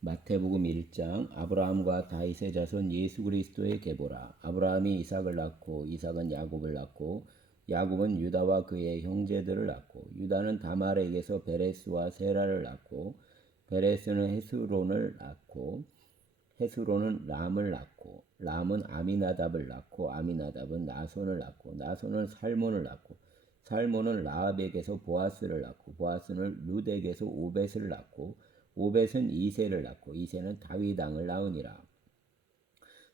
마태복음 1장. 아브라함과 다윗의 자손 예수 그리스도의 계보라. 아브라함이 이삭을 낳고 이삭은 야곱을 낳고 야곱은 유다와 그의 형제들을 낳고 유다는 다말에게서 베레스와 세라를 낳고 베레스는 헤스론을 낳고 헤스론은 람을 낳고 람은 아미나답을 낳고 아미나답은 나손을 낳고 나손은 살몬을 낳고 살몬은 라합에게서 보아스를 낳고 보아스는 룻에게서 오벳을 낳고 오벳은 이새를 낳고 이새는 다윗 왕을 낳으니라.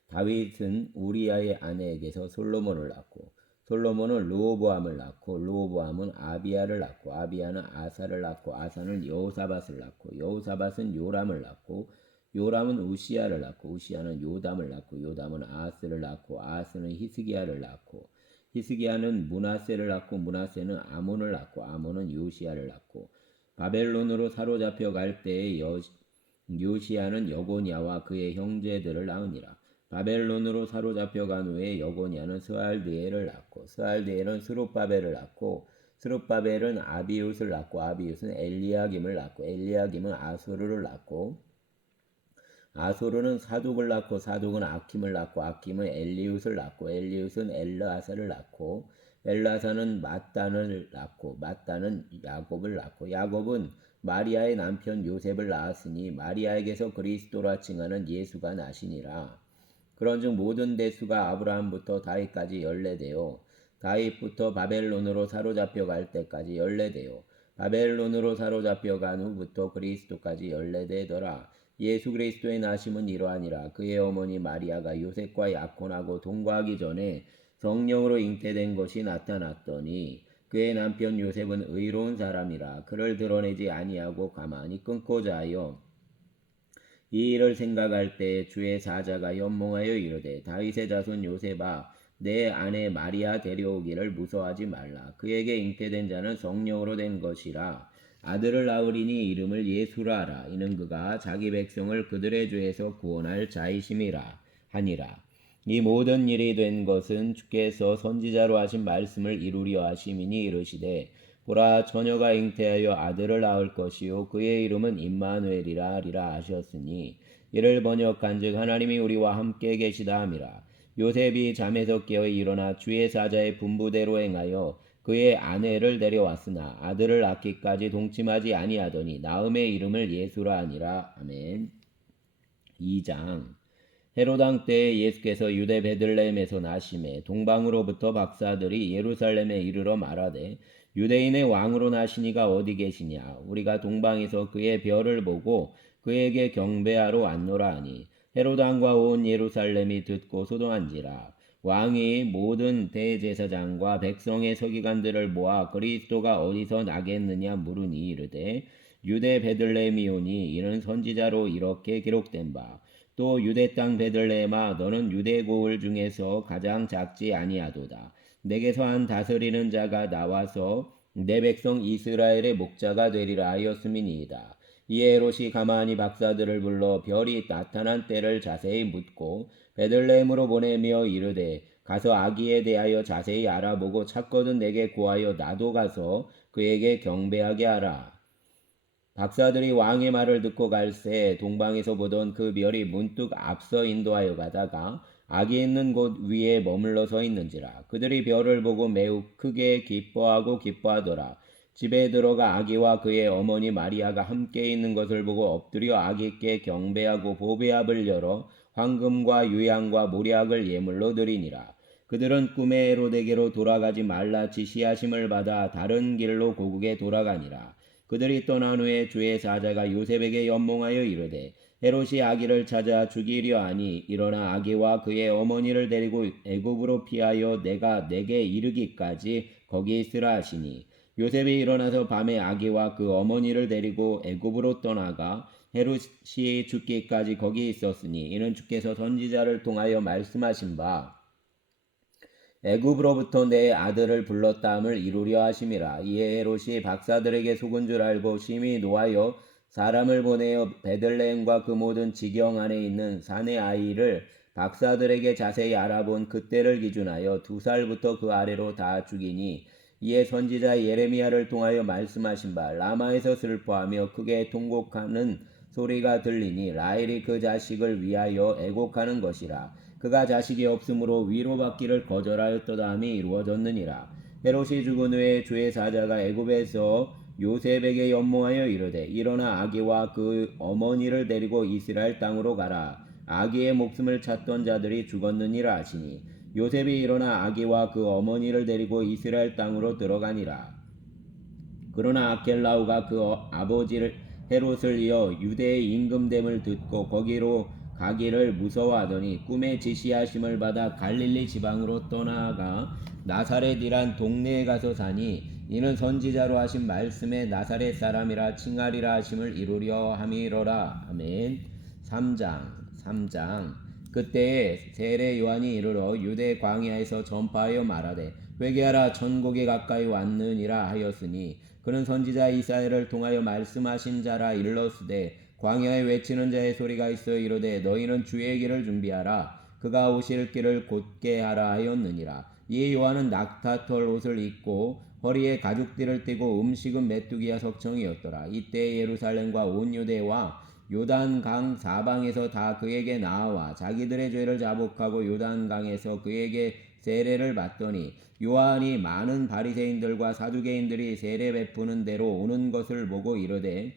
다윗은 우리아의 아내에게서 솔로몬을 낳고 솔로몬은 르호보암을 낳고 르호보암은 아비야를 낳고 아비야는 아사를 낳고 아사는 여호사밧을 낳고 여호사밧은 요람을 낳고 요람은 우시야를 낳고 우시야는 요담을 낳고 요담은 아하스를 낳고 아하스는 히스기야를 낳고 히스기야는 므낫세를 낳고 므낫세는 아몬을 낳고 아몬은 요시야를 낳고 바벨론으로 사로잡혀 갈 때에 요시야는 여고냐와 그의 형제들을 낳으니라. 바벨론으로 사로잡혀 간 후에 여고냐는 스알드엘을 낳고 스알드엘은 스룹바벨을 낳고 스룹바벨은 아비웃을 낳고 아비웃은 엘리야김을 낳고 엘리야김은 아소르를 낳고 아소르는 사독을 낳고 사독은 아킴을 낳고 아킴은 엘리웃을 낳고 엘리웃은 엘르아사를 낳고 엘르아사는 맏단을 낳고 맏단은 야곱을 낳고 야곱은 마리아의 남편 요셉을 낳았으니 마리아에게서 그리스도라 칭하는 예수가 나시니라. 그런즉 모든 대수가 아브라함부터 다윗까지 14대요 다윗부터 바벨론으로 사로잡혀 갈 때까지 14대요 바벨론으로 사로잡혀 간 후부터 그리스도까지 14대더라. 예수 그리스도의 나심은 이러하니라. 그의 어머니 마리아가 요셉과 약혼하고 동거하기 전에 성령으로 잉태된 것이 나타났더니 그의 남편 요셉은 의로운 사람이라 그를 드러내지 아니하고 가만히 끊고자 하여 이 일을 생각할 때 주의 사자가 연몽하여 이르되 다윗의 자손 요셉아 내 아내 마리아 데려오기를 무서워하지 말라. 그에게 잉태된 자는 성령으로 된 것이라. 아들을 낳으리니 이름을 예수라 하라. 이는 그가 자기 백성을 그들의 죄에서 구원할 자이심이라 하니라. 이 모든 일이 된 것은 주께서 선지자로 하신 말씀을 이루려 하심이니 이르시되 보라 처녀가 잉태하여 아들을 낳을 것이요 그의 이름은 임마누엘이라 하리라 하셨으니 이를 번역한즉 하나님이 우리와 함께 계시다 함이라. 요셉이 잠에서 깨어 일어나 주의 사자의 분부대로 행하여 그의 아내를 데려왔으나 아들을 낳기까지 동침하지 아니하더니 나음의 이름을 예수라 하니라. 아멘. 2장. 헤롯 왕 때에 예수께서 유대 베들레헴에서 나심에 동방으로부터 박사들이 예루살렘에 이르러 말하되 유대인의 왕으로 나시니가 어디 계시냐 우리가 동방에서 그의 별을 보고 그에게 경배하러 왔노라 하니 헤롯 왕과 온 예루살렘이 듣고 소동한지라. 왕이 모든 대제사장과 백성의 서기관들을 모아 그리스도가 어디서 나겠느냐 물으니 이르되 유대 베들레헴이오니 이는 선지자로 이렇게 기록된 바 또 유대 땅 베들레헴아 너는 유대 고을 중에서 가장 작지 아니하도다. 내게서 한 다스리는 자가 나와서 내 백성 이스라엘의 목자가 되리라 하였음이니이다. 이에 헤롯이 가만히 박사들을 불러 별이 나타난 때를 자세히 묻고 베들레헴으로 보내며 이르되 가서 아기에 대하여 자세히 알아보고 찾거든 내게 구하여 나도 가서 그에게 경배하게 하라. 박사들이 왕의 말을 듣고 갈새 동방에서 보던 그 별이 문득 앞서 인도하여 가다가 아기 있는 곳 위에 머물러 서 있는지라. 그들이 별을 보고 매우 크게 기뻐하고 기뻐하더라. 집에 들어가 아기와 그의 어머니 마리아가 함께 있는 것을 보고 엎드려 아기께 경배하고 보배압을 열어 황금과 유향과 모략을 예물로 드리니라. 그들은 꿈에 헤롯에게로 돌아가지 말라 지시하심을 받아 다른 길로 고국에 돌아가니라. 그들이 떠난 후에 주의 사자가 요셉에게 연몽하여 이르되 헤롯이 아기를 찾아 죽이려 하니 일어나 아기와 그의 어머니를 데리고 애굽으로 피하여 내가 내게 이르기까지 거기 있으라 하시니 요셉이 일어나서 밤에 아기와 그 어머니를 데리고 애굽으로 떠나가 헤롯이 죽기까지 거기 있었으니 이는 주께서 선지자를 통하여 말씀하신 바 애굽으로부터 내 아들을 불렀다 함을 이루려 하심이라. 이에 헤롯이 박사들에게 속은 줄 알고 심히 노하여 사람을 보내어 베들레헴과 그 모든 지경 안에 있는 산의 아이를 박사들에게 자세히 알아본 그때를 기준하여 2살부터 그 아래로 다 죽이니 이에 선지자 예레미야를 통하여 말씀하신 바 라마에서 슬퍼하며 크게 통곡하는 소리가 들리니 라헬이 그 자식을 위하여 애곡하는 것이라. 그가 자식이 없으므로 위로받기를 거절하였도다 함이 이루어졌느니라. 헤롯이 죽은 후에 주의 사자가 애굽에서 요셉에게 연모하여 이르되 일어나 아기와 그 어머니를 데리고 이스라엘 땅으로 가라. 아기의 목숨을 찾던 자들이 죽었느니라 하시니 요셉이 일어나 아기와 그 어머니를 데리고 이스라엘 땅으로 들어가니라. 그러나 아켈라우가 그 아버지를 헤롯을 이어 유대의 임금됨을 듣고 거기로 가기를 무서워하더니 꿈에 지시하심을 받아 갈릴리 지방으로 떠나가 나사렛이란 동네에 가서 사니 이는 선지자로 하신 말씀에 나사렛 사람이라 칭하리라 하심을 이루려 함이로라. 아멘. 3장 그때에 세례 요한이 이르러 유대 광야에서 전파하여 말하되 회개하라 천국이 가까이 왔느니라 하였으니 그는 선지자 이사야를 통하여 말씀하신 자라 일렀으되 광야에 외치는 자의 소리가 있어 이르되 너희는 주의 길을 준비하라 그가 오실 길을 곧게 하라 하였느니라. 이 요한은 낙타털 옷을 입고 허리에 가죽띠를 띠고 음식은 메뚜기와 석청이었더라. 이때 예루살렘과 온 유대와 요단강 사방에서 다 그에게 나와 자기들의 죄를 자복하고 요단강에서 그에게 세례를 받더니 요한이 많은 바리새인들과 사두개인들이 세례 베푸는 대로 오는 것을 보고 이르되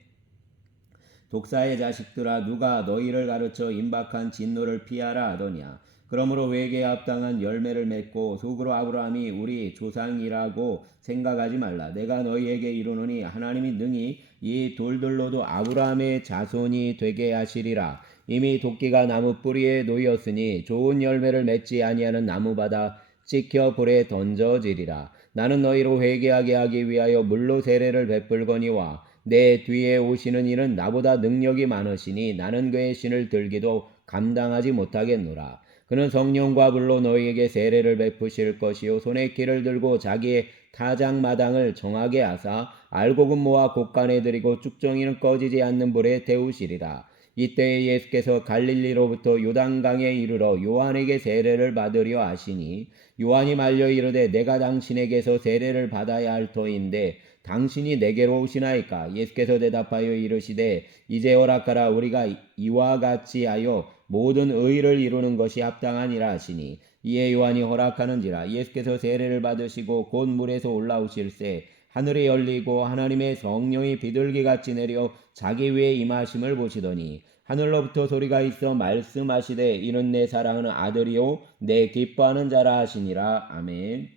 독사의 자식들아 누가 너희를 가르쳐 임박한 진노를 피하라 하더냐. 그러므로 회개에 합당한 열매를 맺고 속으로 아브라함이 우리 조상이라고 생각하지 말라. 내가 너희에게 이르노니 하나님이 능히 이 돌들로도 아브라함의 자손이 되게 하시리라. 이미 도끼가 나무 뿌리에 놓였으니 좋은 열매를 맺지 아니하는 나무마다 찍혀 불에 던져지리라. 나는 너희로 회개하게 하기 위하여 물로 세례를 베풀거니와 내 뒤에 오시는 이는 나보다 능력이 많으시니 나는 그의 신을 들기도 감당하지 못하겠노라. 그는 성령과 불로 너희에게 세례를 베푸실 것이요 손에 키를 들고 자기의 타작마당을 정하게 하사 알곡은 모아 곡간에 들이고 쭉정이는 꺼지지 않는 불에 데우시리라. 이때에 예수께서 갈릴리로부터 요단강에 이르러 요한에게 세례를 받으려 하시니 요한이 말려 이르되 내가 당신에게서 세례를 받아야 할 터인데 당신이 내게로 오시나이까. 예수께서 대답하여 이르시되 이제 허락하라. 우리가 이와 같이 하여 모든 의를 이루는 것이 합당하니라 하시니 이에 요한이 허락하는지라. 예수께서 세례를 받으시고 곧 물에서 올라오실새 하늘이 열리고 하나님의 성령이 비둘기같이 내려 자기 위에 임하심을 보시더니 하늘로부터 소리가 있어 말씀하시되 이는 내 사랑하는 아들이요 내 기뻐하는 자라 하시니라. 아멘.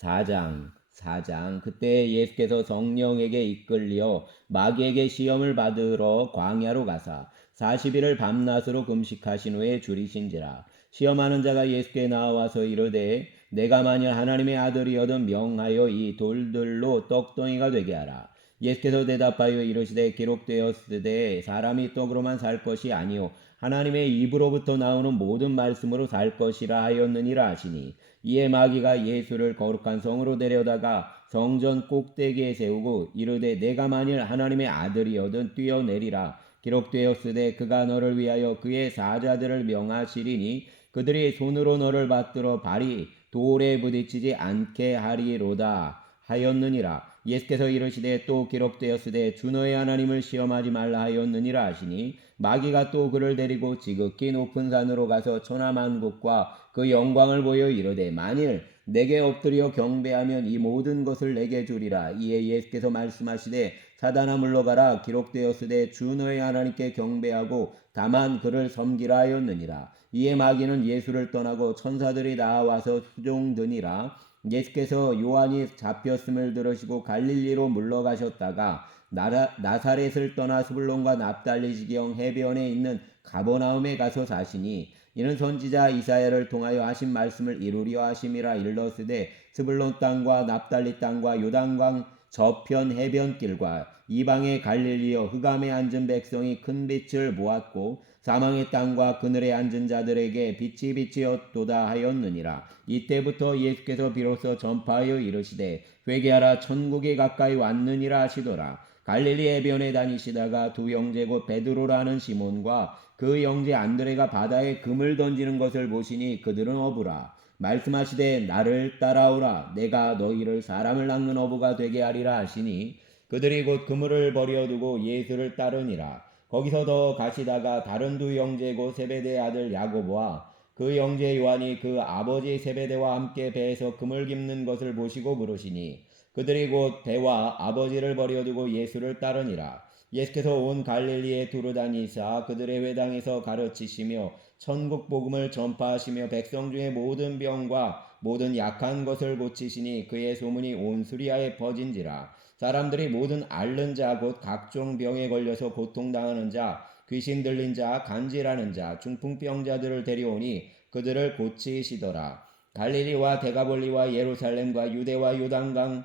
4장 그때 예수께서 성령에게 이끌려 마귀에게 시험을 받으러 광야로 가사 40일을 밤낮으로 금식하신 후에 줄이신지라. 시험하는 자가 예수께 나와서 이르되 내가 만일 하나님의 아들이여든 명하여 이 돌들로 떡덩이가 되게 하라. 예수께서 대답하여 이르시되 기록되었으되 사람이 떡으로만 살 것이 아니요 하나님의 입으로부터 나오는 모든 말씀으로 살 것이라 하였느니라 하시니 이에 마귀가 예수를 거룩한 성으로 데려다가 성전 꼭대기에 세우고 이르되 내가 만일 하나님의 아들이여든 뛰어내리라. 기록되었으되 그가 너를 위하여 그의 사자들을 명하시리니 그들이 손으로 너를 받들어 발이 돌에 부딪히지 않게 하리로다 하였느니라. 예수께서 이르시되 또 기록되었으되 주 너의 하나님을 시험하지 말라 하였느니라 하시니 마귀가 또 그를 데리고 지극히 높은 산으로 가서 천하만국과 그 영광을 보여 이르되 만일 내게 엎드려 경배하면 이 모든 것을 내게 주리라. 이에 예수께서 말씀하시되 사단아 물러가라. 기록되었으되 주 너의 하나님께 경배하고 다만 그를 섬기라 하였느니라. 이에 마귀는 예수를 떠나고 천사들이 나와서 수종드니라. 예수께서 요한이 잡혔음을 들으시고 갈릴리로 물러가셨다가 나사렛을 떠나 스불론과 납달리 지경 해변에 있는 가버나움에 가서 사시니 이는 선지자 이사야를 통하여 하신 말씀을 이루려 하심이라. 일러스되 스불론 땅과 납달리 땅과 요단강 저편 해변길과 이방의 갈릴리여 흑암에 앉은 백성이 큰 빛을 보았고 사망의 땅과 그늘에 앉은 자들에게 빛이 비치었도다 하였느니라. 이때부터 예수께서 비로소 전파하여 이르시되 회개하라 천국이 가까이 왔느니라 하시더라. 갈릴리 해변에 다니시다가 두 형제 곧 베드로라는 시몬과 그 형제 안드레가 바다에 금을 던지는 것을 보시니 그들은 어부라. 말씀하시되 나를 따라오라. 내가 너희를 사람을 낚는 어부가 되게 하리라 하시니 그들이 곧 그물을 버려두고 예수를 따르니라. 거기서 더 가시다가 다른 두 형제 곧 세베대의 아들 야고보와 그 형제 요한이 그 아버지 세베대와 함께 배에서 그물 깁는 것을 보시고 물으시니 그들이 곧 배와 아버지를 버려두고 예수를 따르니라. 예수께서 온 갈릴리에 두루 다니사 그들의 회당에서 가르치시며 천국 복음을 전파하시며 백성 중에 모든 병과 모든 약한 것을 고치시니 그의 소문이 온 수리아에 퍼진지라. 사람들이 모든 앓는 자 곧 각종 병에 걸려서 고통당하는 자 귀신 들린 자 간질하는 자 중풍병자들을 데려오니 그들을 고치시더라. 갈릴리와 데가볼리와 예루살렘과 유대와 요단강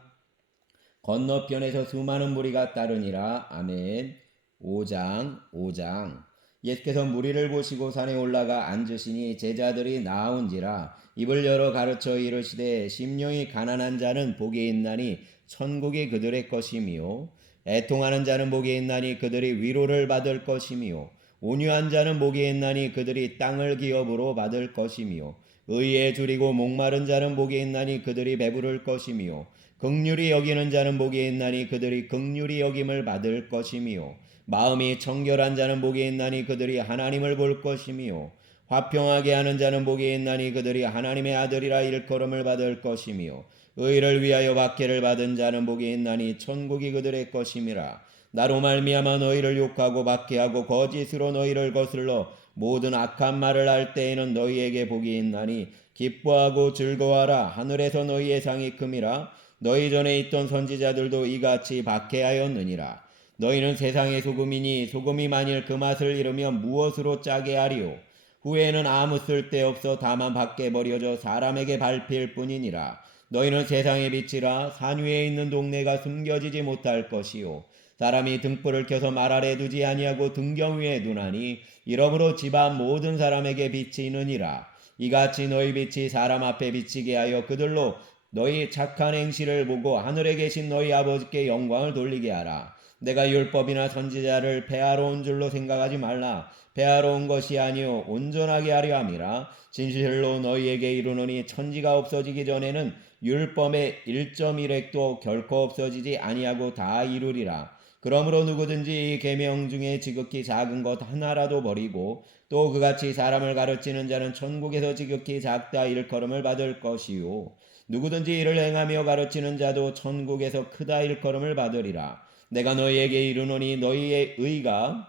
건너편에서 수많은 무리가 따르니라. 아멘. 5장 예수께서 무리를 보시고 산에 올라가 앉으시니 제자들이 나온지라. 입을 열어 가르쳐 이르시되 심령이 가난한 자는 복이 있나니 천국이 그들의 것이미요 애통하는 자는 복이 있나니 그들이 위로를 받을 것이미요 온유한 자는 복이 있나니 그들이 땅을 기업으로 받을 것이미요 의에 줄이고 목마른 자는 복이 있나니 그들이 배부를 것이미요 긍휼히 여기는 자는 복이 있나니 그들이 긍휼히 여김을 받을 것이미요 마음이 청결한 자는 복이 있나니 그들이 하나님을 볼 것이미요 화평하게 하는 자는 복이 있나니 그들이 하나님의 아들이라 일컬음을 받을 것이미요 의를 위하여 박해를 받은 자는 복이 있나니 천국이 그들의 것임이라. 나로 말미암아 너희를 욕하고 박해하고 거짓으로 너희를 거슬러 모든 악한 말을 할 때에는 너희에게 복이 있나니 기뻐하고 즐거워하라. 하늘에서 너희의 상이 큼이라. 너희 전에 있던 선지자들도 이같이 박해하였느니라. 너희는 세상의 소금이니 소금이 만일 그 맛을 잃으면 무엇으로 짜게 하리요. 후에는 아무 쓸데없어 다만 밖에 버려져 사람에게 밟힐 뿐이니라. 너희는 세상의 빛이라. 산 위에 있는 동네가 숨겨지지 못할 것이요 사람이 등불을 켜서 말 아래 두지 아니하고 등경 위에 두나니 이러므로 집안 모든 사람에게 비치느니라. 이같이 너희 빛이 사람 앞에 비치게 하여 그들로 너희 착한 행실을 보고 하늘에 계신 너희 아버지께 영광을 돌리게 하라. 내가 율법이나 선지자를 폐하러 온 줄로 생각하지 말라. 폐하러 온 것이 아니요 온전하게 하려 함이라. 진실로 너희에게 이르노니 천지가 없어지기 전에는 율법의 1.1획도 결코 없어지지 아니하고 다 이루리라. 그러므로 누구든지 이 계명 중에 지극히 작은 것 하나라도 버리고 또 그같이 사람을 가르치는 자는 천국에서 지극히 작다 일컬음을 받을 것이요 누구든지 이를 행하며 가르치는 자도 천국에서 크다 일컬음을 받으리라. 내가 너희에게 이르노니 너희의 의가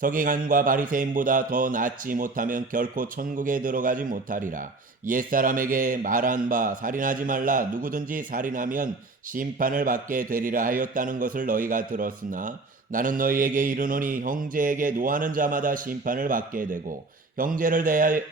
서기관과 바리새인보다 더 낫지 못하면 결코 천국에 들어가지 못하리라. 옛사람에게 말한 바 살인하지 말라. 누구든지 살인하면 심판을 받게 되리라 하였다는 것을 너희가 들었으나 나는 너희에게 이르노니 형제에게 노하는 자마다 심판을 받게 되고 형제를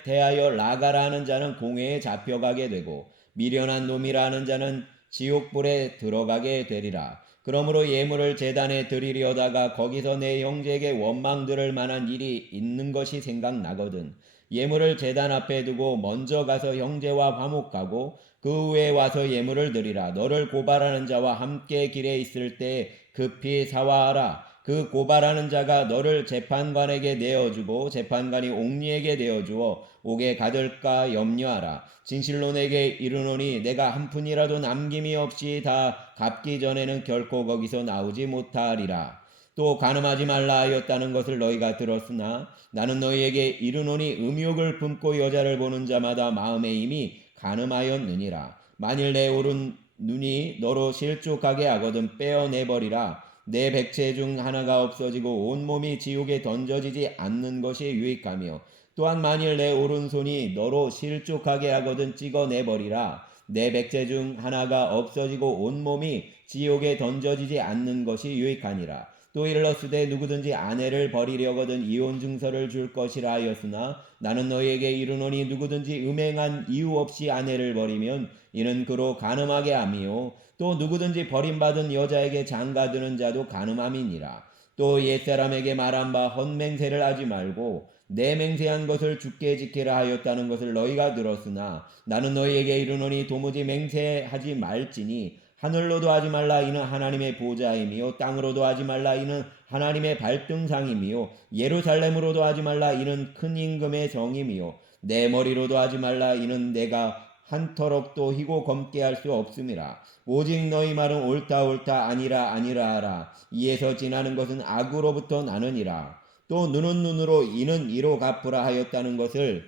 대하여 라가라 하는 자는 공회에 잡혀가게 되고 미련한 놈이라 하는 자는 지옥불에 들어가게 되리라. 그러므로 예물을 제단에 드리려다가 거기서 내 형제에게 원망 들을 만한 일이 있는 것이 생각나거든. 예물을 제단 앞에 두고 먼저 가서 형제와 화목하고 그 후에 와서 예물을 드리라. 너를 고발하는 자와 함께 길에 있을 때 급히 사화하라. 그 고발하는 자가 너를 재판관에게 내어주고 재판관이 옥리에게 내어주어 옥에 가둘까 염려하라. 진실로 내게 이르노니 내가 한 푼이라도 남김이 없이 다 갚기 전에는 결코 거기서 나오지 못하리라. 또 간음하지 말라 하였다는 것을 너희가 들었으나 나는 너희에게 이르노니 음욕을 품고 여자를 보는 자마다 마음에 이미 간음하였느니라. 만일 내 오른 눈이 너로 실족하게 하거든 빼어내버리라. 내 백체 중 하나가 없어지고 온몸이 지옥에 던져지지 않는 것이 유익하며 또한 만일 내 오른손이 너로 실족하게 하거든 찍어내버리라. 내 백체 중 하나가 없어지고 온몸이 지옥에 던져지지 않는 것이 유익하니라. 또 일렀으되 누구든지 아내를 버리려거든 이혼 증서를 줄 것이라 하였으나 나는 너희에게 이르노니 누구든지 음행한 이유 없이 아내를 버리면 이는 그로 간음하게 함이요 또 누구든지 버림받은 여자에게 장가드는 자도 간음함이니라. 또 옛사람에게 말한 바 헛맹세를 하지 말고 내 맹세한 것을 주께 지키라 하였다는 것을 너희가 들었으나 나는 너희에게 이르노니 도무지 맹세하지 말지니 하늘로도 하지 말라 이는 하나님의 보좌임이요 땅으로도 하지 말라 이는 하나님의 발등상임이요 예루살렘으로도 하지 말라 이는 큰 임금의 정임이요 내 머리로도 하지 말라 이는 내가 한터럭도 희고 검게 할 수 없음이라. 오직 너희 말은 옳다 옳다 아니라 아니라 하라. 이에서 지나는 것은 악으로부터 나느니라. 또 눈은 눈으로 이는 이로 갚으라 하였다는 것을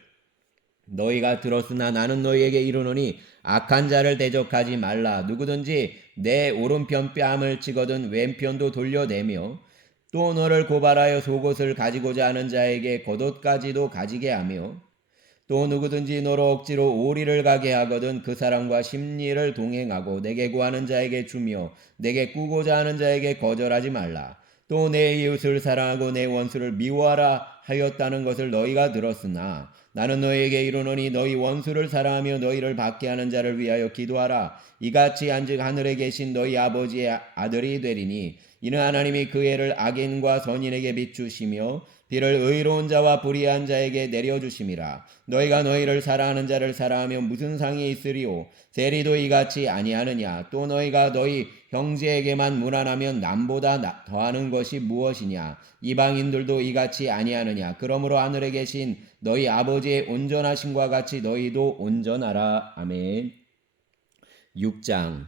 너희가 들었으나 나는 너희에게 이르노니 악한 자를 대적하지 말라. 누구든지 내 오른편 뺨을 치거든 왼편도 돌려내며 또 너를 고발하여 속옷을 가지고자 하는 자에게 겉옷까지도 가지게 하며 또 누구든지 너로 억지로 오리를 가게 하거든 그 사람과 심리를 동행하고 내게 구하는 자에게 주며 내게 꾸고자 하는 자에게 거절하지 말라. 또 내 이웃을 사랑하고 내 원수를 미워하라 하였다는 것을 너희가 들었으나 나는 너희에게 이르노니 너희 원수를 사랑하며 너희를 받게 하는 자를 위하여 기도하라. 이같이 한즉 하늘에 계신 너희 아버지의 아들이 되리니 이는 하나님이 그 해를 악인과 선인에게 비추시며 비를 의로운 자와 불의한 자에게 내려주심이라. 너희가 너희를 사랑하는 자를 사랑하며 무슨 상이 있으리요? 세리도 이같이 아니하느냐? 또 너희가 너희 형제에게만 무난하면 남보다 더하는 것이 무엇이냐? 이방인들도 이같이 아니하느냐? 그러므로 하늘에 계신 너희 아버지의 온전하심과 같이 너희도 온전하라. 아멘. 6장.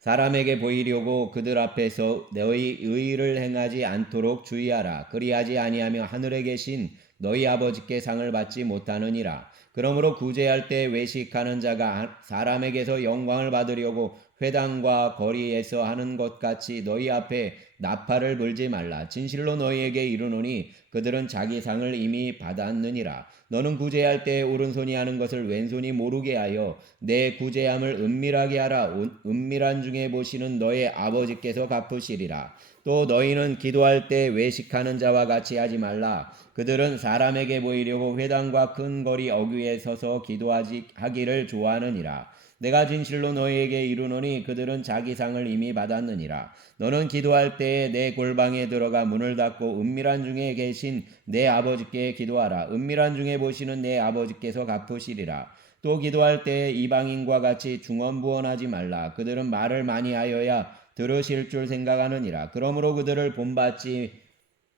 사람에게 보이려고 그들 앞에서 너희 의를 행하지 않도록 주의하라. 그리하지 아니하며 하늘에 계신 너희 아버지께 상을 받지 못하느니라. 그러므로 구제할 때 외식하는 자가 사람에게서 영광을 받으려고 회당과 거리에서 하는 것 같이 너희 앞에 나팔을 불지 말라. 진실로 너희에게 이르노니 그들은 자기 상을 이미 받았느니라. 너는 구제할 때 오른손이 하는 것을 왼손이 모르게 하여 내 구제함을 은밀하게 하라. 은밀한 중에 보시는 너의 아버지께서 갚으시리라. 또 너희는 기도할 때 외식하는 자와 같이 하지 말라. 그들은 사람에게 보이려고 회당과 큰 거리 어귀에 서서 기도하기를 좋아하느니라. 내가 진실로 너희에게 이르노니 그들은 자기 상을 이미 받았느니라. 너는 기도할 때에 내 골방에 들어가 문을 닫고 은밀한 중에 계신 내 아버지께 기도하라. 은밀한 중에 보시는 내 아버지께서 갚으시리라. 또 기도할 때에 이방인과 같이 중언부언하지 말라. 그들은 말을 많이 하여야 들으실 줄 생각하느니라. 그러므로 그들을 본받지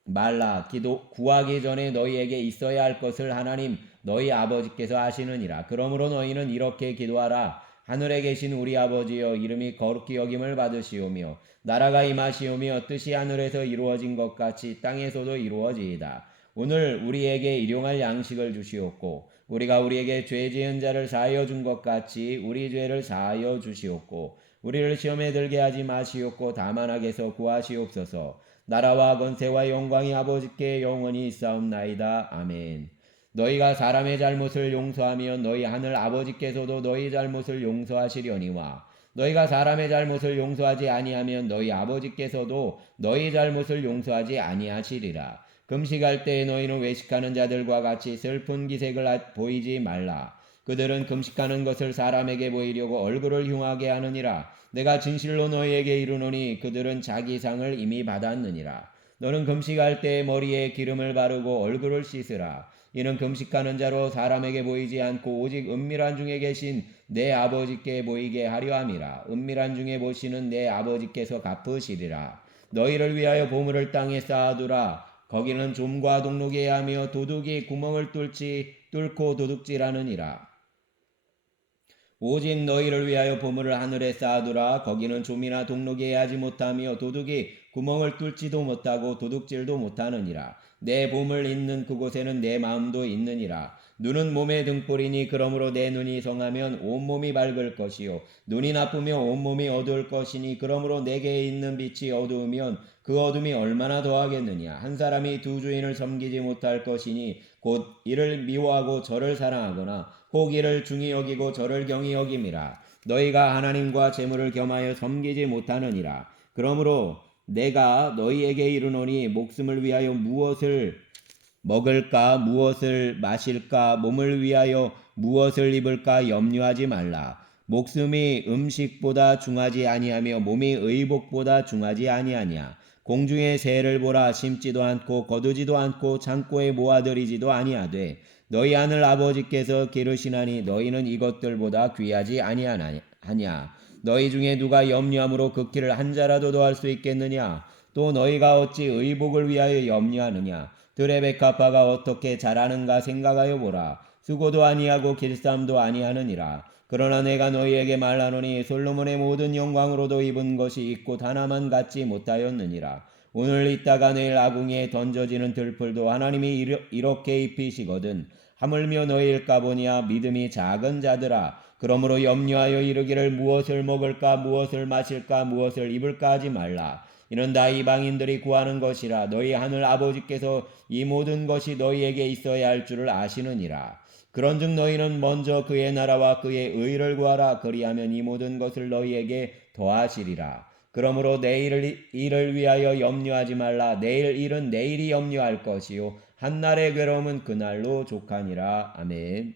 말라. 구하기 전에 너희에게 있어야 할 것을 하나님 너희 아버지께서 아시느니라. 그러므로 너희는 이렇게 기도하라. 하늘에 계신 우리 아버지여, 이름이 거룩히 여김을 받으시오며 나라가 임하시오며 뜻이 하늘에서 이루어진 것 같이 땅에서도 이루어지이다. 오늘 우리에게 일용할 양식을 주시옵고 우리가 우리에게 죄 지은 자를 사하여 준 것 같이 우리 죄를 사하여 주시옵고 우리를 시험에 들게 하지 마시옵고 다만 악에서 구하시옵소서. 나라와 권세와 영광이 아버지께 영원히 있사옵나이다. 아멘. 너희가 사람의 잘못을 용서하면 너희 하늘 아버지께서도 너희 잘못을 용서하시려니와 너희가 사람의 잘못을 용서하지 아니하면 너희 아버지께서도 너희 잘못을 용서하지 아니하시리라. 금식할 때에 너희는 외식하는 자들과 같이 슬픈 기색을 보이지 말라. 그들은 금식하는 것을 사람에게 보이려고 얼굴을 흉하게 하느니라. 내가 진실로 너희에게 이르노니 그들은 자기 상을 이미 받았느니라. 너는 금식할 때에 머리에 기름을 바르고 얼굴을 씻으라. 이는 금식하는 자로 사람에게 보이지 않고 오직 은밀한 중에 계신 내 아버지께 보이게 하려 함이라. 은밀한 중에 보시는 내 아버지께서 갚으시리라. 너희를 위하여 보물을 땅에 쌓아두라. 거기는 좀과 동록이 하며 도둑이 구멍을 뚫고 도둑질하느니라. 오직 너희를 위하여 보물을 하늘에 쌓아두라. 거기는 좀이나 동록이 하지 못하며 도둑이 구멍을 뚫지도 못하고 도둑질도 못하느니라. 내 보물 있는 그곳에는 내 마음도 있느니라. 눈은 몸의 등불이니 그러므로 내 눈이 성하면 온몸이 밝을 것이요 눈이 나쁘며 온몸이 어두울 것이니 그러므로 내게 있는 빛이 어두우면 그 어둠이 얼마나 더하겠느냐. 한 사람이 두 주인을 섬기지 못할 것이니 곧 이를 미워하고 저를 사랑하거나 혹 이를 중히 여기고 저를 경히 여김이라. 너희가 하나님과 재물을 겸하여 섬기지 못하느니라. 그러므로 내가 너희에게 이르노니 목숨을 위하여 무엇을 먹을까 무엇을 마실까 몸을 위하여 무엇을 입을까 염려하지 말라. 목숨이 음식보다 중하지 아니하며 몸이 의복보다 중하지 아니하냐. 공중의 새를 보라. 심지도 않고 거두지도 않고 창고에 모아들이지도 아니하되 너희 하늘 아버지께서 기르시나니 너희는 이것들보다 귀하지 아니하냐. 너희 중에 누가 염려함으로 그 길을 한 자라도 더할 수 있겠느냐. 또 너희가 어찌 의복을 위하여 염려하느냐. 들의 백합화가 어떻게 자라는가 생각하여 보라. 수고도 아니하고 길쌈도 아니하느니라. 그러나 내가 너희에게 말하노니 솔로몬의 모든 영광으로도 입은 것이 있고 하나만 갖지 못하였느니라. 오늘 있다가 내일 아궁이에 던져지는 들풀도 하나님이 이렇게 입히시거든. 하물며 너희일까 보니야. 믿음이 작은 자들아. 그러므로 염려하여 이르기를 무엇을 먹을까 무엇을 마실까 무엇을 입을까 하지 말라. 이는 다 이방인들이 구하는 것이라. 너희 하늘 아버지께서 이 모든 것이 너희에게 있어야 할 줄을 아시느니라. 그런즉 너희는 먼저 그의 나라와 그의 의를 구하라. 그리하면 이 모든 것을 너희에게 더하시리라. 그러므로 내일 일을 위하여 염려하지 말라. 내일 일은 내일이 염려할 것이요 한날의 괴로움은 그날로 족하니라. 아멘.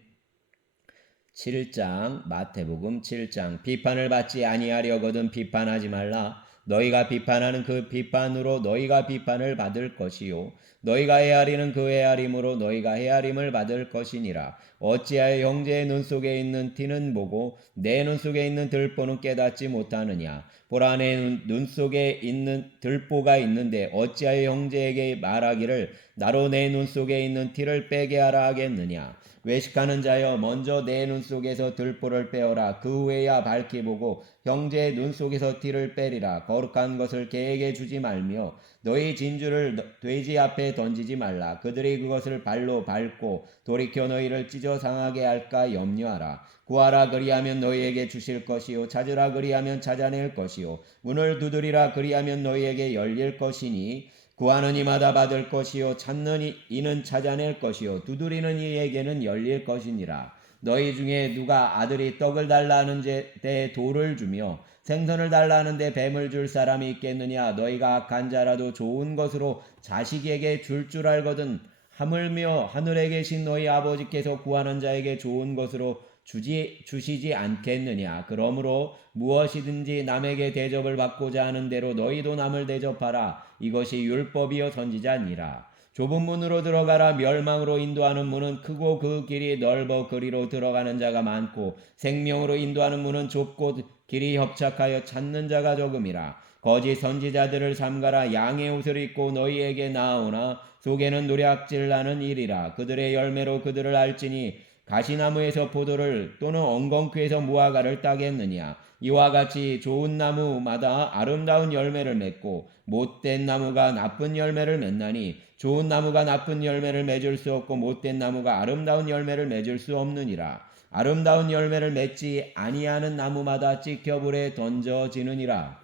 7장 마태복음 7장 비판을 받지 아니하려거든 비판하지 말라. 너희가 비판하는 그 비판으로 너희가 비판을 받을 것이요 너희가 헤아리는 그 헤아림으로 너희가 헤아림을 받을 것이니라. 어찌하여 형제의 눈 속에 있는 티는 보고 내 눈 속에 있는 들보는 깨닫지 못하느냐. 보라, 내 눈 속에 있는 들보가 있는데 어찌하여 형제에게 말하기를 나로 내 눈 속에 있는 티를 빼게 하라 하겠느냐. 외식하는 자여, 먼저 내 눈 속에서 들보를 빼어라. 그 후에야 밝히 보고 형제의 눈 속에서 티를 빼리라. 거룩한 것을 개에게 주지 말며 너희 진주를 돼지 앞에 던지지 말라. 그들이 그것을 발로 밟고 돌이켜 너희를 찢어 상하게 할까 염려하라. 구하라, 그리하면 너희에게 주실 것이요 찾으라, 그리하면 찾아낼 것이요 문을 두드리라, 그리하면 너희에게 열릴 것이니 구하는 이마다 받을 것이요 찾는 이는 찾아낼 것이요 두드리는 이에게는 열릴 것이니라. 너희 중에 누가 아들이 떡을 달라 하는 데 돌을 주며 생선을 달라 하는데 뱀을 줄 사람이 있겠느냐. 너희가 악한 자라도 좋은 것으로 자식에게 줄 알거든 하물며 하늘에 계신 너희 아버지께서 구하는 자에게 좋은 것으로 주시지 않겠느냐. 그러므로 무엇이든지 남에게 대접을 받고자 하는 대로 너희도 남을 대접하라. 이것이 율법이요 선지자니라. 좁은 문으로 들어가라. 멸망으로 인도하는 문은 크고 그 길이 넓어 그리로 들어가는 자가 많고 생명으로 인도하는 문은 좁고 길이 협착하여 찾는 자가 적음이라. 거짓 선지자들을 삼가라. 양의 옷을 입고 너희에게 나아오나 속에는 노략질나는 일이라. 그들의 열매로 그들을 알지니 가시나무에서 포도를 또는 엉겅퀴에서 무화과를 따겠느냐. 이와 같이 좋은 나무마다 아름다운 열매를 맺고 못된 나무가 나쁜 열매를 맺나니 좋은 나무가 나쁜 열매를 맺을 수 없고 못된 나무가 아름다운 열매를 맺을 수 없느니라. 아름다운 열매를 맺지 아니하는 나무마다 찍혀 불에 던져지느니라.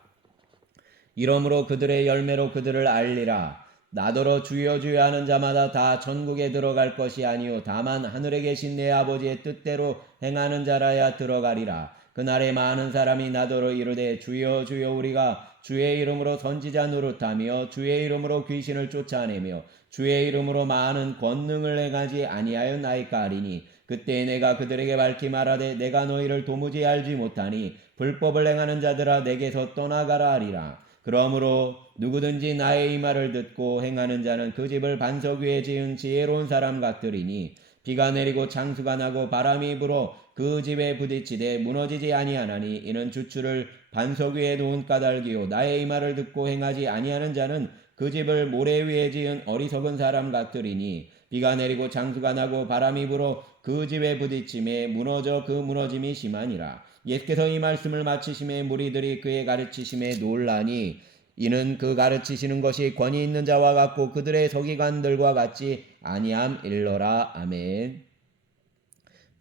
이러므로 그들의 열매로 그들을 알리라. 나더러 주여 주여 하는 자마다 다 천국에 들어갈 것이 아니요 다만 하늘에 계신 내 아버지의 뜻대로 행하는 자라야 들어가리라. 그날에 많은 사람이 나더러 이르되 주여 주여 우리가 주의 이름으로 선지자 노릇하며 주의 이름으로 귀신을 쫓아내며 주의 이름으로 많은 권능을 행하지 아니하였나이까 하리니 그때 내가 그들에게 밝히 말하되 내가 너희를 도무지 알지 못하니 불법을 행하는 자들아 내게서 떠나가라 하리라. 그러므로 누구든지 나의 이 말을 듣고 행하는 자는 그 집을 반석 위에 지은 지혜로운 사람 같으리니 비가 내리고 창수가 나고 바람이 불어 그 집에 부딪히되 무너지지 아니하나니 이는 주추를 반석 위에 놓은 까닭이요 나의 이 말을 듣고 행하지 아니하는 자는 그 집을 모래 위에 지은 어리석은 사람 같으리니 비가 내리고 창수가 나고 바람이 불어 그 집에 부딪힘에 무너져 그 무너짐이 심하니라. 예수께서 이 말씀을 마치심에 무리들이 그의 가르치심에 놀라니 이는 그 가르치시는 것이 권위 있는 자와 같고 그들의 서기관들과 같지 아니함일러라. 아멘.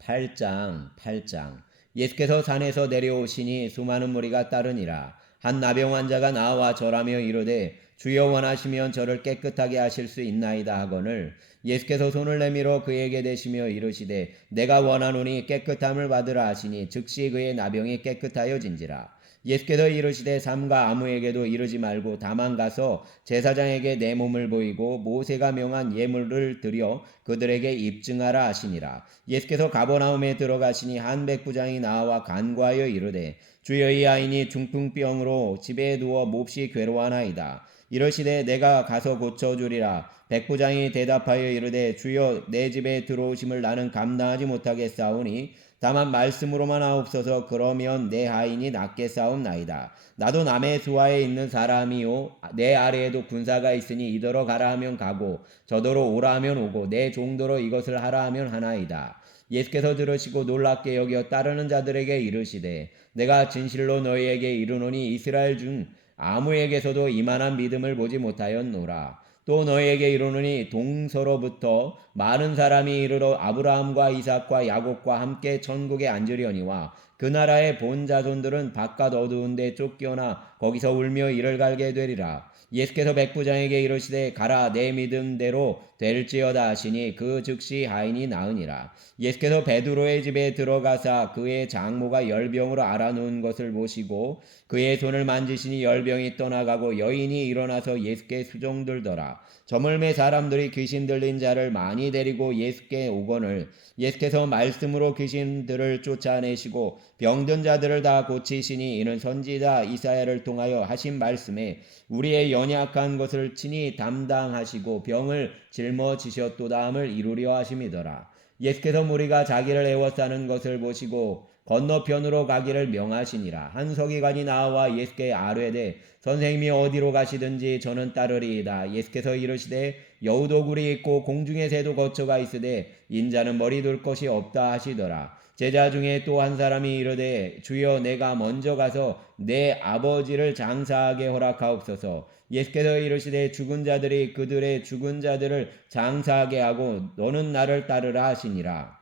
8장 예수께서 산에서 내려오시니 수많은 무리가 따르니라. 한 나병 환자가 나와 절하며 이르되 주여 원하시면 저를 깨끗하게 하실 수 있나이다 하거늘 예수께서 손을 내밀어 그에게 대시며 이르시되 내가 원하노니 깨끗함을 받으라 하시니 즉시 그의 나병이 깨끗하여진지라. 예수께서 이르시되 삼가 아무에게도 이르지 말고 다만 가서 제사장에게 내 몸을 보이고 모세가 명한 예물을 드려 그들에게 입증하라 하시니라. 예수께서 가버나움에 들어가시니 한 백부장이 나와 간구하여 이르되 주여 이 아이니 중풍병으로 집에 누워 몹시 괴로워하나이다. 이르시되 내가 가서 고쳐주리라. 백부장이 대답하여 이르되 주여 내 집에 들어오심을 나는 감당하지 못하겠사오니 다만 말씀으로만 하옵소서. 그러면 내 하인이 낫게 싸움나이다. 나도 남의 수하에 있는 사람이요 내 아래에도 군사가 있으니 이더러 가라 하면 가고 저더러 오라 하면 오고 내 종더러 이것을 하라 하면 하나이다. 예수께서 들으시고 놀랍게 여겨 따르는 자들에게 이르시되 내가 진실로 너희에게 이르노니 이스라엘 중 아무에게서도 이만한 믿음을 보지 못하였노라. 또 너희에게 이르노니 동서로부터 많은 사람이 이르러 아브라함과 이삭과 야곱과 함께 천국에 앉으려니와 그 나라의 본 자손들은 바깥 어두운 데 쫓겨나 거기서 울며 이를 갈게 되리라. 예수께서 백부장에게 이르시되 가라 내 믿음대로 될지어다 하시니 그 즉시 하인이 나으니라. 예수께서 베드로의 집에 들어가사 그의 장모가 열병으로 앓아누운 것을 보시고 그의 손을 만지시니 열병이 떠나가고 여인이 일어나서 예수께 수종들더라. 저물매 사람들이 귀신 들린 자를 많이 데리고 예수께 오거늘 예수께서 말씀으로 귀신들을 쫓아내시고 병든 자들을 다 고치시니 이는 선지자 이사야를 통하여 하신 말씀에 우리의 연약한 것을 친히 담당하시고 병을 짊어지셨도다함을 이루려 하심이더라. 예수께서 무리가 자기를 애워싸는 것을 보시고 건너편으로 가기를 명하시니라. 한 서기관이 나와 예수께 아뢰되 선생님이 어디로 가시든지 저는 따르리이다. 예수께서 이르시되 여우도굴이 있고 공중의 새도 거처가 있으되 인자는 머리 둘 것이 없다 하시더라. 제자 중에 또 한 사람이 이르되 주여 내가 먼저 가서 내 아버지를 장사하게 허락하옵소서. 예수께서 이르시되 죽은 자들이 그들의 죽은 자들을 장사하게 하고 너는 나를 따르라 하시니라.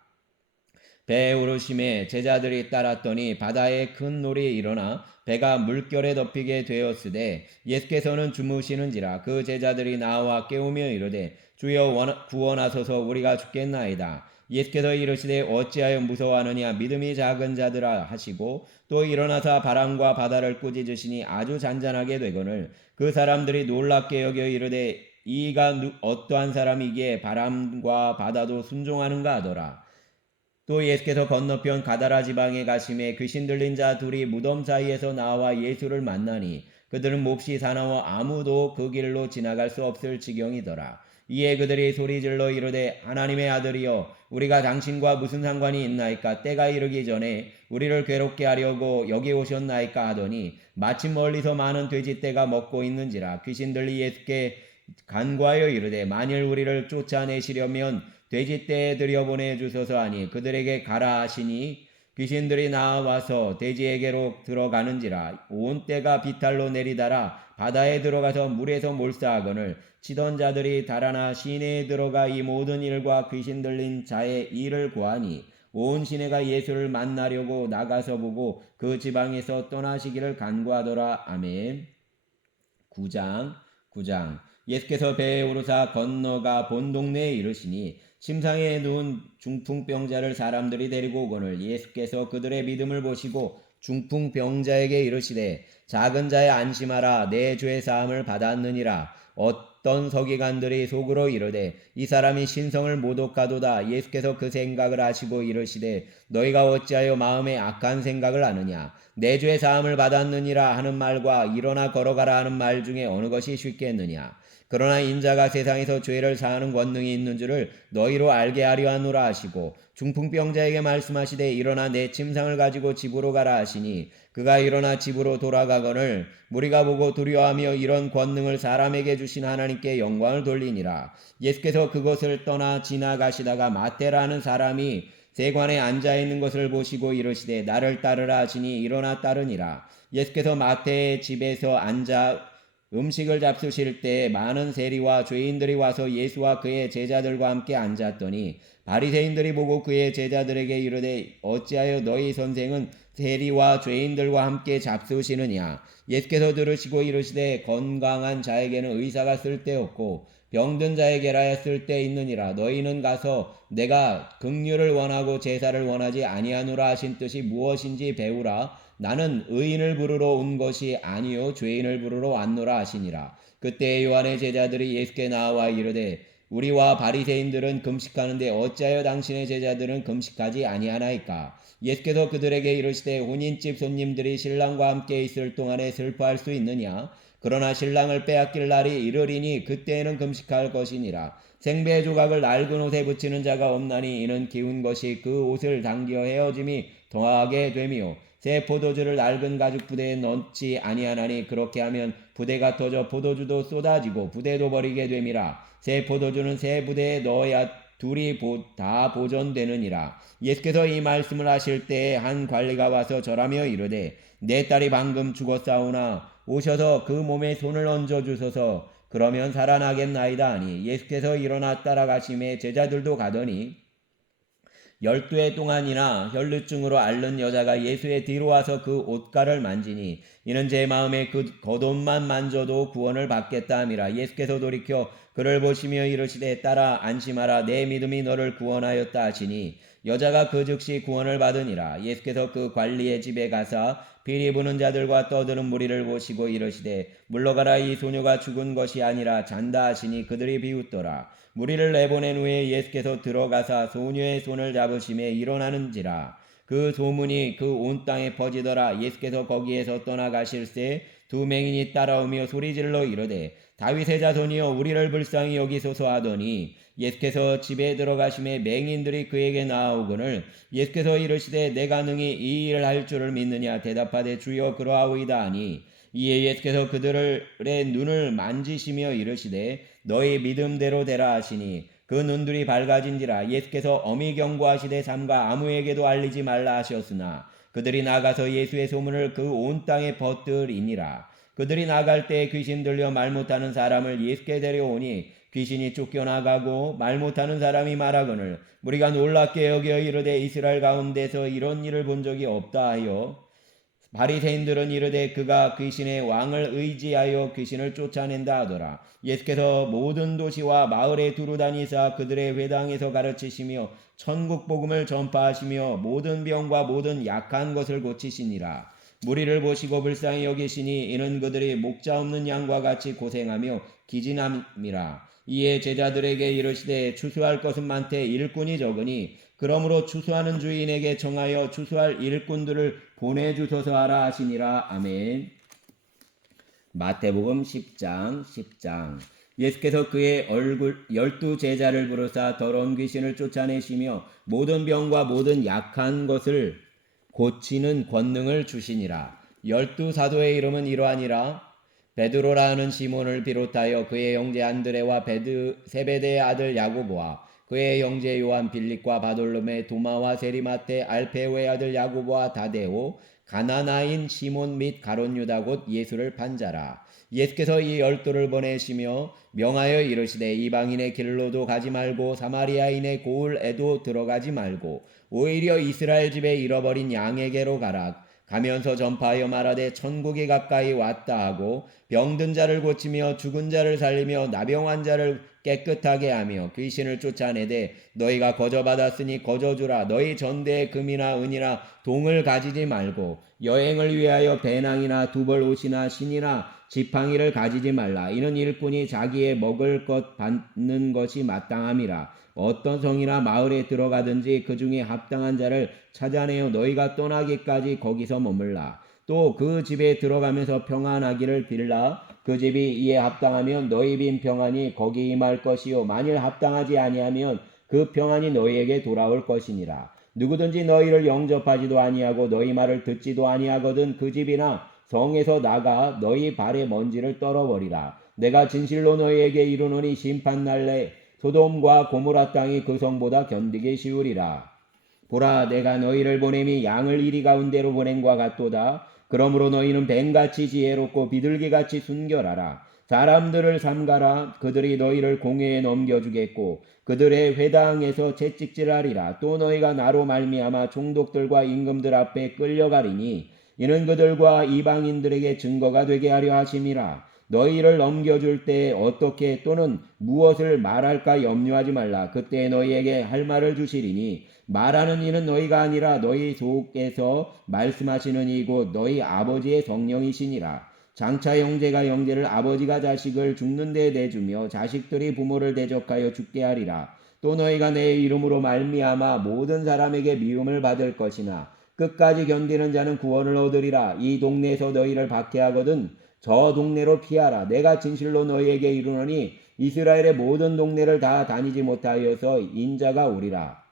배에 오르심에 제자들이 따랐더니 바다에 큰 놀이 일어나 배가 물결에 덮이게 되었으되 예수께서는 주무시는지라. 그 제자들이 나와 깨우며 이르되 주여 구원하소서 우리가 죽겠나이다. 예수께서 이르시되 어찌하여 무서워하느냐 믿음이 작은 자들아 하시고 또 일어나사 바람과 바다를 꾸짖으시니 아주 잔잔하게 되거늘 그 사람들이 놀랍게 여겨 이르되 이가 어떠한 사람이기에 바람과 바다도 순종하는가 하더라. 또 예수께서 건너편 가다라 지방에 가심에 귀신 들린 자 둘이 무덤 사이에서 나와 예수를 만나니 그들은 몹시 사나워 아무도 그 길로 지나갈 수 없을 지경이더라. 이에 그들이 소리질러 이르되 하나님의 아들이여 우리가 당신과 무슨 상관이 있나이까 때가 이르기 전에 우리를 괴롭게 하려고 여기 오셨나이까 하더니 마침 멀리서 많은 돼지떼가 먹고 있는지라. 귀신들이 예수께 간구하여 이르되 만일 우리를 쫓아내시려면 돼지떼에 들여보내 주소서 하니 그들에게 가라 하시니 귀신들이 나와서 돼지에게로 들어가는지라. 온 떼가 비탈로 내리달아 바다에 들어가서 물에서 몰사하거늘 치던 자들이 달아나 시내에 들어가 이 모든 일과 귀신 들린 자의 일을 고하니 온 시내가 예수를 만나려고 나가서 보고 그 지방에서 떠나시기를 간구하더라. 아멘. 9장 예수께서 배에 오르사 건너가 본 동네에 이르시니 침상에 누운 중풍병자를 사람들이 데리고 오거늘 예수께서 그들의 믿음을 보시고 중풍병자에게 이르시되 작은 자여 안심하라 내 죄 사함을 받았느니라. 어떤 서기관들이 속으로 이르되 이 사람이 신성을 모독하도다. 예수께서 그 생각을 하시고 이르시되 너희가 어찌하여 마음에 악한 생각을 하느냐. 내 죄 사함을 받았느니라 하는 말과 일어나 걸어가라 하는 말 중에 어느 것이 쉽겠느냐. 그러나 인자가 세상에서 죄를 사하는 권능이 있는 줄을 너희로 알게 하려 하노라 하시고 중풍병자에게 말씀하시되 일어나 내 침상을 가지고 집으로 가라 하시니 그가 일어나 집으로 돌아가거늘 무리가 보고 두려워하며 이런 권능을 사람에게 주신 하나님께 영광을 돌리니라. 예수께서 그곳을 떠나 지나가시다가 마태라는 사람이 세관에 앉아있는 것을 보시고 이르시되 나를 따르라 하시니 일어나 따르니라. 예수께서 마태의 집에서 앉아 음식을 잡수실 때 많은 세리와 죄인들이 와서 예수와 그의 제자들과 함께 앉았더니 바리새인들이 보고 그의 제자들에게 이르되 어찌하여 너희 선생은 세리와 죄인들과 함께 잡수시느냐. 예수께서 들으시고 이르시되 건강한 자에게는 의사가 쓸데없고 병든 자에게라야 쓸데있느니라. 너희는 가서 내가 긍휼을 원하고 제사를 원하지 아니하노라 하신 뜻이 무엇인지 배우라. 나는 의인을 부르러 온 것이 아니요 죄인을 부르러 왔노라 하시니라. 그때 요한의 제자들이 예수께 나와 이르되 우리와 바리새인들은 금식하는데 어찌하여 당신의 제자들은 금식하지 아니하나이까. 예수께서 그들에게 이르시되 혼인집 손님들이 신랑과 함께 있을 동안에 슬퍼할 수 있느냐. 그러나 신랑을 빼앗길 날이 이르리니 그때에는 금식할 것이니라. 생배 조각을 낡은 옷에 붙이는 자가 없나니 이는 기운 것이 그 옷을 당겨 헤어짐이 더하게 되며 새 포도주를 낡은 가죽 부대에 넣지 아니하나니 그렇게 하면 부대가 터져 포도주도 쏟아지고 부대도 버리게 됨이라. 새 포도주는 새 부대에 넣어야 둘이 다 보존되느니라. 예수께서 이 말씀을 하실 때에 한 관리가 와서 절하며 이르되 내 딸이 방금 죽었사오나 오셔서 그 몸에 손을 얹어 주소서. 그러면 살아나겠나이다 하니 예수께서 일어나 따라가심에 제자들도 가더니 12해 동안이나 혈루증으로 앓는 여자가 예수의 뒤로 와서 그 옷가를 만지니 이는 제 마음에 그 겉옷만 만져도 구원을 받겠다 함이라. 예수께서 돌이켜 그를 보시며 이르시되 딸아 안심하라 내 믿음이 너를 구원하였다 하시니 여자가 그 즉시 구원을 받으니라. 예수께서 그 관리의 집에 가사 비리 부는 자들과 떠드는 무리를 보시고 이르시되 물러가라 이 소녀가 죽은 것이 아니라 잔다 하시니 그들이 비웃더라. 무리를 내보낸 후에 예수께서 들어가사 소녀의 손을 잡으심에 일어나는지라. 그 소문이 그 온 땅에 퍼지더라. 예수께서 거기에서 떠나가실새 두 맹인이 따라오며 소리질러 이르되 다윗의 자손이여 우리를 불쌍히 여기소서 하더니 예수께서 집에 들어가심에 맹인들이 그에게 나아오거늘 예수께서 이르시되 내가 능히 이 일을 할 줄을 믿느냐 대답하되 주여 그러하오이다 하니 이에 예수께서 그들의 눈을 만지시며 이르시되 너희 믿음대로 되라 하시니 그 눈들이 밝아진지라. 예수께서 엄히 경고하시되 삼가 아무에게도 알리지 말라 하셨으나 그들이 나가서 예수의 소문을 그 온 땅에 퍼뜨리니라. 그들이 나갈 때 귀신 들려 말 못하는 사람을 예수께 데려오니 귀신이 쫓겨나가고 말 못하는 사람이 말하거늘 우리가 놀랍게 여겨 이르되 이스라엘 가운데서 이런 일을 본 적이 없다 하여 바리새인들은 이르되 그가 귀신의 왕을 의지하여 귀신을 쫓아낸다 하더라. 예수께서 모든 도시와 마을에 두루 다니사 그들의 회당에서 가르치시며 천국 복음을 전파하시며 모든 병과 모든 약한 것을 고치시니라. 무리를 보시고 불쌍히 여기시니 이는 그들이 목자 없는 양과 같이 고생하며 기진함이라. 이에 제자들에게 이르시되 추수할 것은 많되 일꾼이 적으니 그러므로 추수하는 주인에게 정하여 추수할 일꾼들을 보내주소서 하라 하시니라. 아멘. 마태복음 10장 예수께서 그의 12제자를 부르사 더러운 귀신을 쫓아내시며 모든 병과 모든 약한 것을 고치는 권능을 주시니라. 12사도의 이름은 이러하니라. 베드로라 하는 시몬을 비롯하여 그의 형제 안드레와 세베대의 아들 야고보와 그의 형제 요한 빌립과 바돌로메 도마와 세리마테 알페오의 아들 야고보와 다데오 가나나인 시몬 및 가롯 유다 곧 예수를 판 자라. 예수께서 이 12를 보내시며 명하여 이르시되 이방인의 길로도 가지 말고 사마리아인의 고을에도 들어가지 말고 오히려 이스라엘 집에 잃어버린 양에게로 가라. 가면서 전파하여 말하되 천국이 가까이 왔다 하고 병든 자를 고치며 죽은 자를 살리며 나병한 자를 깨끗하게 하며 귀신을 쫓아내되 너희가 거저받았으니 거저주라. 너희 전대에 금이나 은이나 동을 가지지 말고 여행을 위하여 배낭이나 두벌 옷이나 신이나 지팡이를 가지지 말라. 이는 일꾼이 자기의 먹을 것 받는 것이 마땅함이라. 어떤 성이나 마을에 들어가든지 그 중에 합당한 자를 찾아내어 너희가 떠나기까지 거기서 머물라. 또 그 집에 들어가면서 평안하기를 빌라. 그 집이 이에 합당하면 너희 빈 평안이 거기 임할 것이요 만일 합당하지 아니하면 그 평안이 너희에게 돌아올 것이니라. 누구든지 너희를 영접하지도 아니하고 너희 말을 듣지도 아니하거든 그 집이나 성에서 나가 너희 발의 먼지를 떨어버리라. 내가 진실로 너희에게 이르노니 심판날에 소돔과 고모라 땅이 그 성보다 견디기 쉬우리라. 보라 내가 너희를 보냄이 양을 이리 가운데로 보냄과 같도다. 그러므로 너희는 뱀같이 지혜롭고 비둘기같이 순결하라. 사람들을 삼가라. 그들이 너희를 공회에 넘겨주겠고 그들의 회당에서 채찍질하리라. 또 너희가 나로 말미암아 총독들과 임금들 앞에 끌려가리니 이는 그들과 이방인들에게 증거가 되게 하려 하심이라. 너희를 넘겨줄 때 어떻게 또는 무엇을 말할까 염려하지 말라. 그때 너희에게 할 말을 주시리니 말하는 이는 너희가 아니라 너희 속에서 말씀하시는 이고 너희 아버지의 성령이시니라. 장차 형제가 형제를 아버지가 자식을 죽는 데 내주며 자식들이 부모를 대적하여 죽게 하리라. 또 너희가 내 이름으로 말미암아 모든 사람에게 미움을 받을 것이나 끝까지 견디는 자는 구원을 얻으리라. 이 동네에서 너희를 박해하거든 저 동네로 피하라. 내가 진실로 너희에게 이르노니 이스라엘의 모든 동네를 다 다니지 못하여서 인자가 오리라.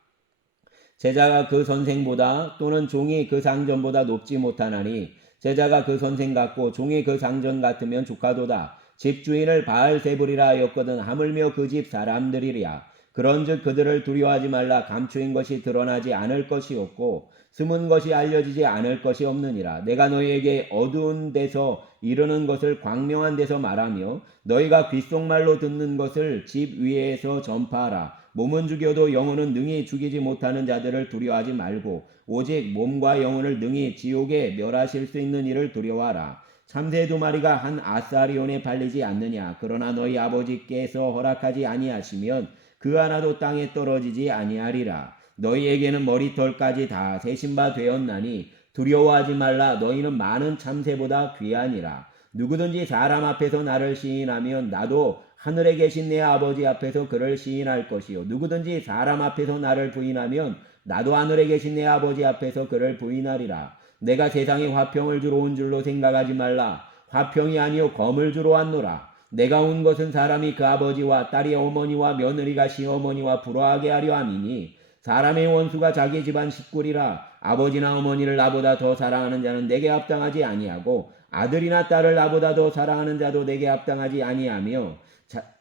제자가 그 선생보다 또는 종이 그 상전보다 높지 못하나니 제자가 그 선생 같고 종이 그 상전 같으면 조카도다. 집주인을 바알세불이라 하였거든 하물며 그 집 사람들이랴. 그런즉 그들을 두려워하지 말라. 감추인 것이 드러나지 않을 것이 없고 숨은 것이 알려지지 않을 것이 없느니라. 내가 너희에게 어두운 데서 이르는 것을 광명한 데서 말하며 너희가 귓속말로 듣는 것을 집 위에서 전파하라. 몸은 죽여도 영혼은 능히 죽이지 못하는 자들을 두려워하지 말고 오직 몸과 영혼을 능히 지옥에 멸하실 수 있는 이를 두려워하라. 참새 2마리가 한 아사리온에 팔리지 않느냐. 그러나 너희 아버지께서 허락하지 아니하시면 그 하나도 땅에 떨어지지 아니하리라. 너희에게는 머리털까지 다 세신 바 되었나니 두려워하지 말라. 너희는 많은 참새보다 귀하니라. 누구든지 사람 앞에서 나를 시인하면 나도 하늘에 계신 내 아버지 앞에서 그를 시인할 것이요. 누구든지 사람 앞에서 나를 부인하면 나도 하늘에 계신 내 아버지 앞에서 그를 부인하리라. 내가 세상에 화평을 주러 온 줄로 생각하지 말라. 화평이 아니요 검을 주러 왔노라. 내가 온 것은 사람이 그 아버지와 딸이 어머니와 며느리가 시어머니와 불화하게 하려 함이니 사람의 원수가 자기 집안 식구리라. 아버지나 어머니를 나보다 더 사랑하는 자는 내게 합당하지 아니하고 아들이나 딸을 나보다 더 사랑하는 자도 내게 합당하지 아니하며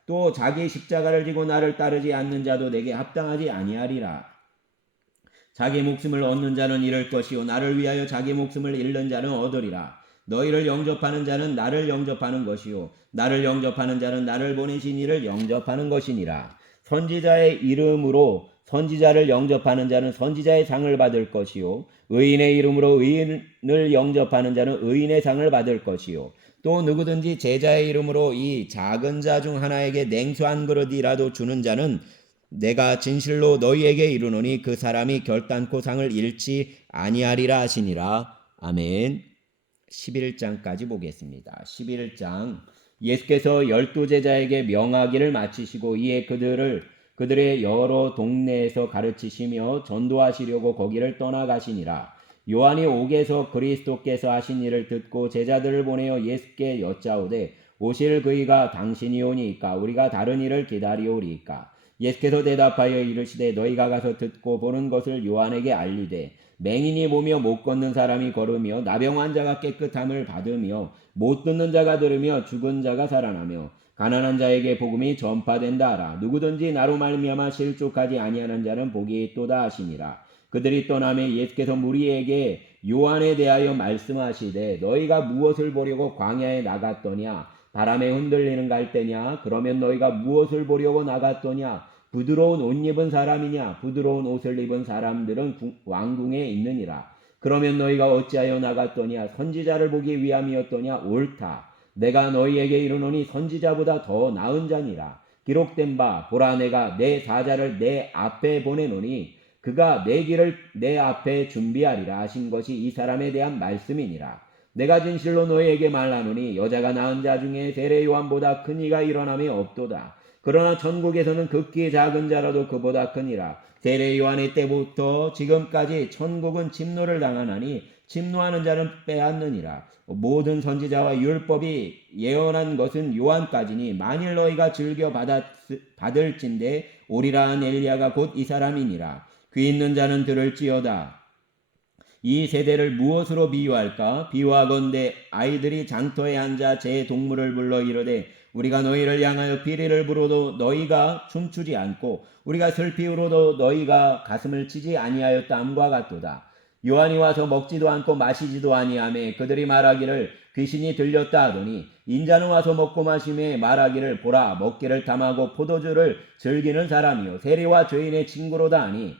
또 자기 십자가를 지고 나를 따르지 않는 자도 내게 합당하지 아니하리라. 자기 목숨을 얻는 자는 잃을 것이요 나를 위하여 자기 목숨을 잃는 자는 얻으리라. 너희를 영접하는 자는 나를 영접하는 것이요 나를 영접하는 자는 나를 보내신 이를 영접하는 것이니라. 선지자의 이름으로 선지자를 영접하는 자는 선지자의 상을 받을 것이요 의인의 이름으로 의인을 영접하는 자는 의인의 상을 받을 것이요 또 누구든지 제자의 이름으로 이 작은 자 중 하나에게 냉수 한 그릇이라도 주는 자는 내가 진실로 너희에게 이르노니 그 사람이 결단코 상을 잃지 아니하리라 하시니라. 아멘. 11장까지 보겠습니다. 11장 예수께서 12제자에게 명하기를 마치시고 이에 그들의 여러 동네에서 가르치시며 전도하시려고 거기를 떠나가시니라. 요한이 옥에서 그리스도께서 하신 일을 듣고 제자들을 보내어 예수께 여짜오되 오실 그이가 당신이 오니까 우리가 다른 일을 기다리오리이까. 예수께서 대답하여 이르시되 너희가 가서 듣고 보는 것을 요한에게 알리되 맹인이 보며 못 걷는 사람이 걸으며 나병 환자가 깨끗함을 받으며 못 듣는 자가 들으며 죽은 자가 살아나며 가난한 자에게 복음이 전파된다 하라. 누구든지 나로 말미암아 실족하지 아니하는 자는 복이 있도다 하시니라. 그들이 떠나매 예수께서 무리에게 요한에 대하여 말씀하시되 너희가 무엇을 보려고 광야에 나갔더냐? 바람에 흔들리는 갈대냐? 그러면 너희가 무엇을 보려고 나갔더냐? 부드러운 옷 입은 사람이냐? 부드러운 옷을 입은 사람들은 왕궁에 있느니라. 그러면 너희가 어찌하여 나갔더냐? 선지자를 보기 위함이었더냐? 옳다. 내가 너희에게 이르노니 선지자보다 더 나은 자니라. 기록된 바 보라 내가 내 사자를 내 앞에 보내노니 그가 내 길을 내 앞에 준비하리라 하신 것이 이 사람에 대한 말씀이니라. 내가 진실로 너희에게 말하노니 여자가 낳은 자 중에 세례 요한보다 큰 이가 일어남이 없도다. 그러나 천국에서는 극히 작은 자라도 그보다 크니라. 세례 요한의 때부터 지금까지 천국은 침노를 당하나니 침노하는 자는 빼앗느니라. 모든 선지자와 율법이 예언한 것은 요한까지니 만일 너희가 즐겨 받을진대 오리라 한 엘리야가 곧 이 사람이니라. 귀 있는 자는 들을지어다. 이 세대를 무엇으로 비유할까? 비유하건대 아이들이 장터에 앉아 제 동물을 불러 이르되 우리가 너희를 향하여 비리를 부르도 너희가 춤추지 않고 우리가 슬피 울어도 너희가 가슴을 치지 아니하였다함과 같도다. 요한이 와서 먹지도 않고 마시지도 아니하매 그들이 말하기를 귀신이 들렸다 하더니 인자는 와서 먹고 마심에 말하기를 보라 먹기를 탐하고 포도주를 즐기는 사람이요 세리와 죄인의 친구로다 하니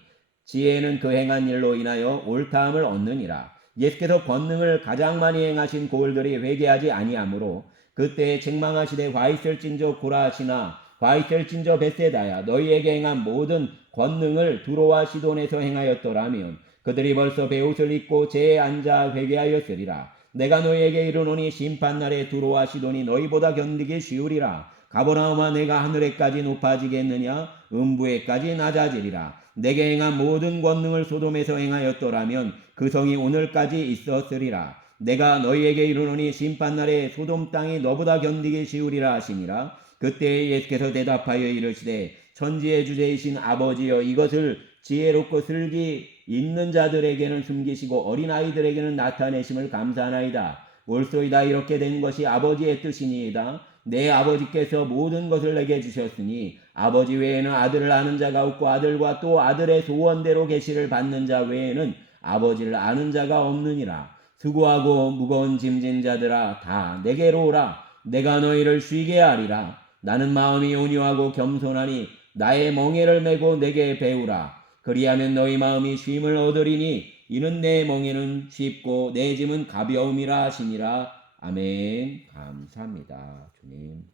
지혜는 그 행한 일로 인하여 옳다함을 얻느니라. 예수께서 권능을 가장 많이 행하신 고을들이 회개하지 아니하므로 그때에 책망하시되 화 있을진저 고라시나 화 있을진저 벳세다야 너희에게 행한 모든 권능을 두로와 시돈에서 행하였더라면 그들이 벌써 베옷을 입고 제에 앉아 회개하였으리라. 내가 너희에게 이르노니 심판날에 두로와 시돈이 너희보다 견디기 쉬우리라. 가버나움아 내가 하늘에까지 높아지겠느냐? 음부에까지 낮아지리라. 내게 행한 모든 권능을 소돔에서 행하였더라면 그 성이 오늘까지 있었으리라. 내가 너희에게 이르노니 심판날에 소돔 땅이 너보다 견디기 쉬우리라 하시니라. 그때 예수께서 대답하여 이르시되 천지의 주제이신 아버지여 이것을 지혜롭고 슬기 있는 자들에게는 숨기시고 어린아이들에게는 나타내심을 감사하나이다. 옳소이다. 이렇게 된 것이 아버지의 뜻이니이다. 내 아버지께서 모든 것을 내게 주셨으니 아버지 외에는 아들을 아는 자가 없고 아들과 또 아들의 소원대로 계시를 받는 자 외에는 아버지를 아는 자가 없느니라. 수고하고 무거운 짐진 자들아 다 내게로 오라. 내가 너희를 쉬게 하리라. 나는 마음이 온유하고 겸손하니 나의 멍에를 메고 내게 배우라. 그리하면 너희 마음이 쉼을 얻으리니 이는 내 멍에는 쉽고 내 짐은 가벼움이라 하시니라. 아멘. 감사합니다. 주님.